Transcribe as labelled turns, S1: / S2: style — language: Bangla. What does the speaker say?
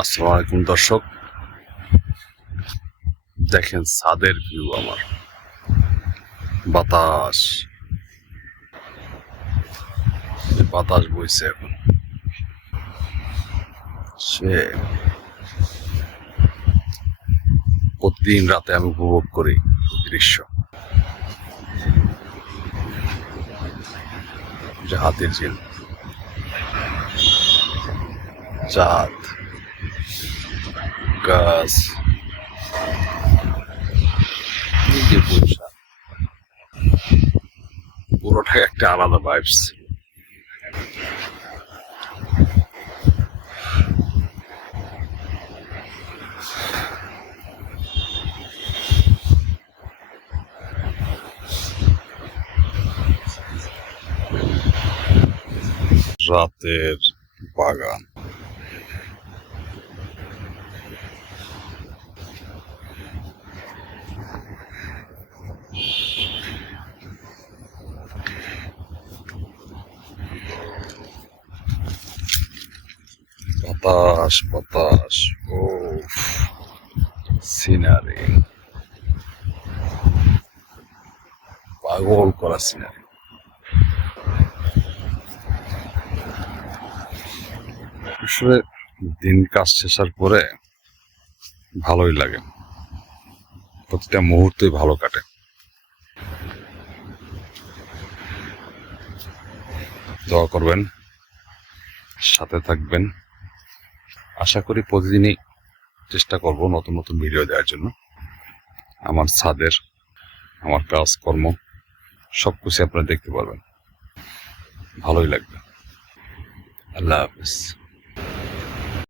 S1: আসসালামু আলাইকুম দর্শক। দেখেন ছাদের ভিউ আমার। বাতাস। বাতাস বইছে এখন। সে প্রতিদিন রাতে আমি উপভোগ করি দৃশ্য। যে হাতির ঝিল চাঁদ গাছ এই যে বৈশাখ পুরোটাই একটা আলাদা ভাইবস রাতের বাগান বাতাস বাতাস ও সিনারি পাগল করা সিনারি আসলে দিন কাজ শেষার পরে ভালোই লাগে। প্রতিটা মুহূর্তই ভালো কাটে। দোয়া করবেন, সাথে থাকবেন। আশা করি প্রতিদিনই চেষ্টা করব নতুন নতুন ভিডিও দেওয়ার জন্য। আমার ছাদের, আমার কাজকর্ম সব কিছু আপনারা দেখতে পারবেন। ভালোই লাগবে। আল্লাহ হাফিজ।